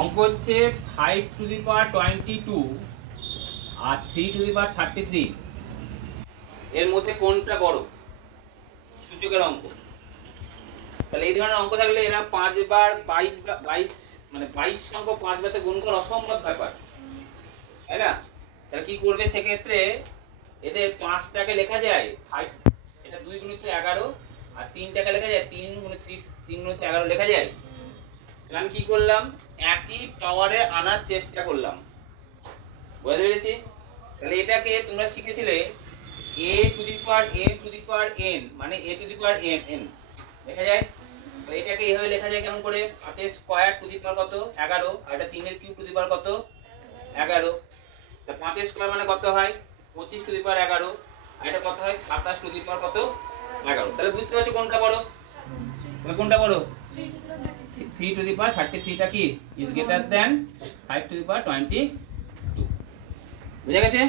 অঙ্ক হচ্ছে 5 to the power 22 R 3 two the পাওয়ার 33 এর মধ্যে কোনটা বড় সূচকের অঙ্ক। তাহলে এই ধরনের অঙ্ক থাকলে এরা 5 বার 22 মানে 22 সংখ্যক 5 বারে গুণ করা অসম্ভব ব্যাপার, তাই না? তাহলে কি করবে সেক্ষেত্রে এদের 5টাকে লেখা যায় 5, এটা 2 গুণিত 11, আর 3টাকে লেখা যায় 3 গুণিত 11 লেখা যায়। তাহলে আমি কি করলাম, একই পাওয়ারে আনার চেষ্টা করলাম, বুঝতে পেরেছি? তাহলে এটাকে তোমরা শিখেছিলে a two the power n মানে a two the power m লেখা যায়। তাহলে এটাকে এইভাবে লেখা যায় কেমন করে, 5 এর স্কয়ার টু দি পাওয়ার কত 11, আর এটা 3 এর কিউব টু দি পাওয়ার কত 11। তা 5 এর স্কয়ার মানে কত হয় 25 টু দি পাওয়ার 11, আর এটা কত হয় 27 টু দি পাওয়ার কত 11। তাহলে বুঝতে পারছো কোনটা বড়? তাহলে কোনটা বড়? 3 টু দি পাওয়ার 33 টা কি is greater than 5 to the power 22। বুঝা গেছে?